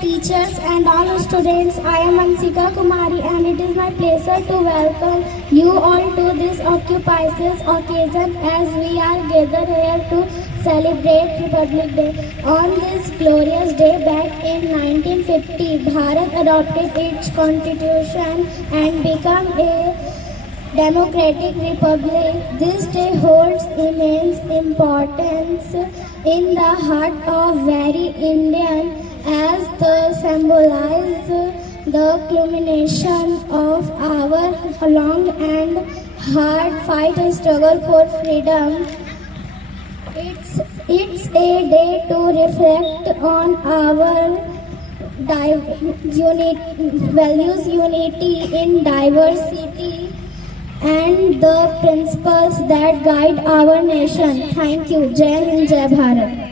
teachers and all students. I am Ansika Kumari and it is my pleasure to welcome you all to this auspicious occasion as we are gathered here to celebrate Republic Day. On this glorious day back in 1950, Bharat adopted its constitution and became a democratic republic. This day holds immense importance in the heart of very Indian as the symbolize the culmination of our long and hard fight and struggle for freedom. It's a day to reflect on our values, unity in diversity, and the principles that guide our nation. Thank you. Jai Hind, Jai Bharat.